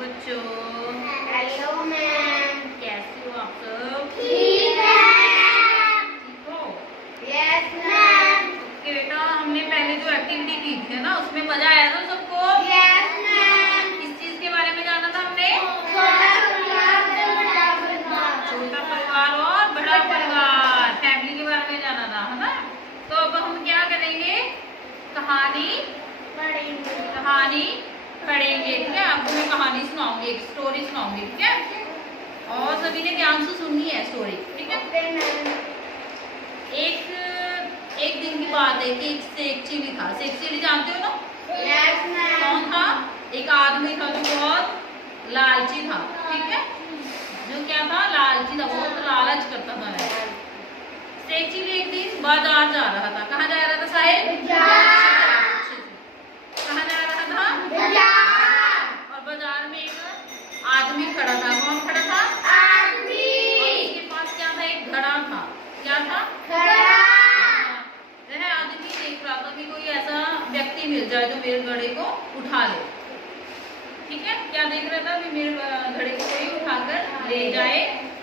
बच्चों, hello ma'am. कैसे हो आप सब? ठीक है। ठीक हो? Yes ma'am. ओके बेटा, हमने पहले जो एक्टिविटी की थी ना, उसमें मजा आया था सबको? Yes ma'am. किस चीज के बारे में जाना था हमने? छोटा परिवार और बड़ा परिवार, फैमिली के बारे में जाना था, है ना? तो अब हम क्या करेंगे? कहानी पढ़ेंगे, ठीक है? आपको मैं कहानी सुनाऊंगी, एक स्टोरी सुनाऊंगी, ठीक है? और सभी ने ध्यान से सुननी है स्टोरी, ठीक है? एक दिन की बात है कि एक शेख चिली था। शेख चिली जानते हो ना? Yes ma'am. कौन था? एक आदमी था जो बहुत लालची था, ठीक है? जो क्या था? लालची था, बहुत लालच करता था। शेख चिली एक दिन बाजार जा रहा था। कहाँ जा रहा था साहिब? कहाँ जा रहा था? और बाजार में एक आदमी खड़ा था। कौन खड़ा था? आदमी। और उसके पास क्या था? एक घड़ा था। क्या था? वह आदमी देख रहा था कि कोई ऐसा व्यक्ति मिल जाए जो मेरे घड़े को उठा ले, ठीक है? क्या देख रहा था? कि मेरे घड़े को कोई उठाकर ले जाए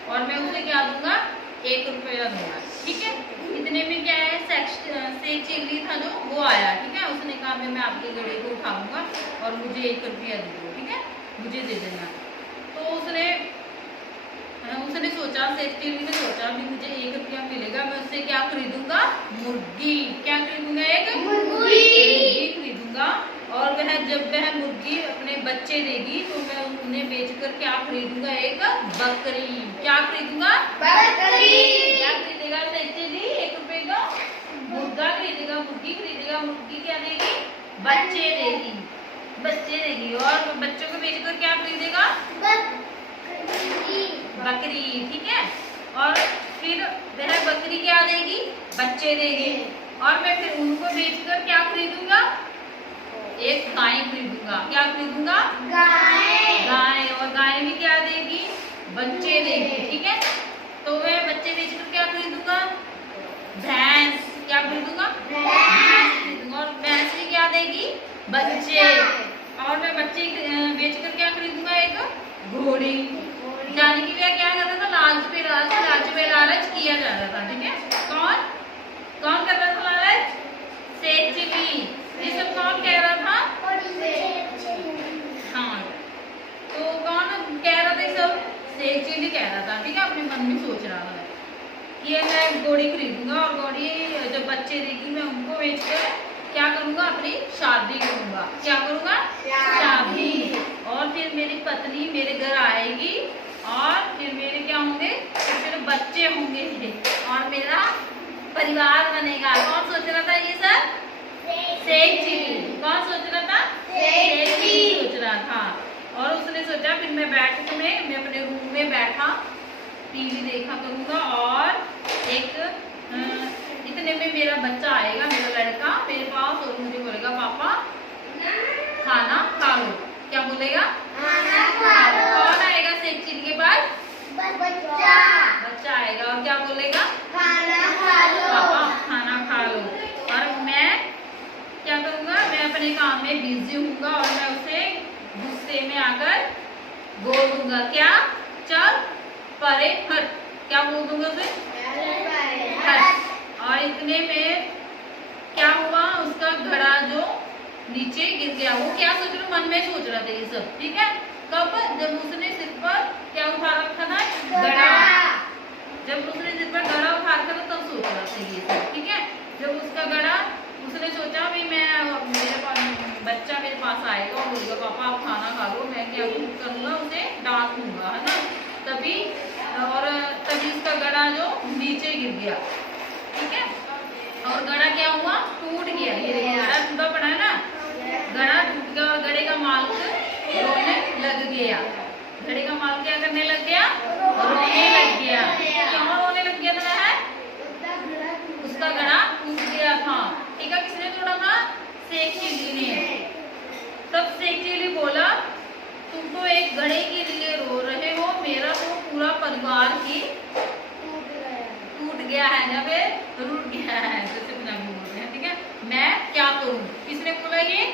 और मैं उसे क्या दूंगा? 1 रुपया दूंगा, ठीक है? इतने में क्या है, शेख चिली था जो, वो आया, ठीक है? उसने कहा मैं आपके घड़े को उठाऊंगा और मुझे 1 रुपया दे दो, ठीक है? मुझे दे देना। तो उसने सोचा, शेख चिली ने सोचा भी मुझे 1 रुपया मिलेगा, मैं उससे क्या खरीदूंगा? मुर्गी। क्या खरीदूंगा? एक मुर्गी खरीदूंगा। और जब वह मुर्गी अपने बच्चे देगी तो मैं उन्हें बेचकर क्या खरीदूंगा? एक बकरी। क्या खरीदूंगा? बकरी। क्या खरीदेगा शेख चिली? 1 रुपए का मुर्गा खरीदेगा, मुर्गी खरीदेगा। मुर्गी क्या देगी? बच्चे देगी। और बच्चों को बेचकर क्या खरीदेगा? बकरी, ठीक है? और फिर वह बकरी क्या देगी? बच्चे देगी। और मैं फिर उनको बेचकर क्या खरीदूंगा? एक गाय खरीदूंगा। क्या खरीदूंगा? गाय। और गाय भी क्या देगी? बच्चे देगी, ठीक है? तो मैं बच्चे बेचकर क्या खरीदूंगा? भैंस। क्या खरीदूंगा? भैंस खरीदूंगा। और भैंस भी क्या देगी? बच्चे। और मैं बच्चे बेचकर क्या खरीदूंगा? एक घोड़ी। जाने की क्या करता था? लालच पे लालच किया जा रहा था, ठीक है? कौन कर रहा था लालच? शेख चिली। ये सब कौन कह रहा था? हाँ, तो कौन कह रहा था? ये सब शेख चिली कह रहा था, ठीक है? अपने मन में सोच रहा था कि मैं घोड़ी खरीदूंगा और घोड़ी जब बच्चे देगी मैं उनको बेचकर क्या करूंगा? अपनी शादी करूंगा। क्या करूंगा? शादी। और फिर मेरी पत्नी मेरे घर आएगी और फिर मेरे क्या होंगे? फिर बच्चे होंगे और मेरा परिवार बनेगा। कौन सोच रहा था ये सब? शेख चिली। कौन सोच रहा था? शेख चिली सोच रहा था। और उसने सोचा फिर मैं अपने रूम में बैठा, टीवी देखा करूंगा और इतने में मेरा बच्चा आएगा, मेरा लड़का मेरे पास, और मुझे बोलेगा पापा खाना खा लो। क्या बोलेगा? खाना खा लो। कौन आएगा शेख चिली के पास? बच्चा आएगा और क्या बोलेगा? खाना खा लो। पापा खाना खा लो। और मैं क्या करूंगा? मैं अपने काम में बिजी हूँगा और मैं उसे गुस्से में आकर बोल दूंगा, क्या? चल परे हट। क्या बोल दूंगा उसे? हट। और इतने में क्या हुआ? उसका घड़ा जो नीचे गिर गया। वो क्या सोच रहा? मन में सोच रहा था ये सब, ठीक है? कब? जब उसने सिर पर क्या उठा रखा था? घड़ा। जब उसने सिर पर घड़ा उठा रखा था तब सोच रहा था ये सब, ठीक है? जब उसका घड़ा, उसने सोचा भी बच्चा मेरे पास आएगा और बोलेगा पापा आप खाना खा लो, मैं क्या करूँगा? उसे डांट दूंगा, है ना? तभी उसका घड़ा जो नीचे गिर गया, ठीक है? और घड़ा क्या हुआ? टूट गया। ये घड़ा टूटा पड़ा है ना, घड़ा टूट गया और घड़े का मालिक रोने लग गया। घड़े का मालिक क्या करने लग गया? रोने लग गया। क्यों रोने लग गया था? उसका घड़ा टूट गया था, ठीक है? किसने तोड़ा था? शेख चिली ने। तब शेख चिली बोला तुम तो एक घड़े के लिए रो रहे हो, मेरा तो पूरा परिवार ही टूट गया है, जब टूट गया है, जैसे पंजाबी बोलते हैं, ठीक है? मैं क्या करूं? किसने बोला ये?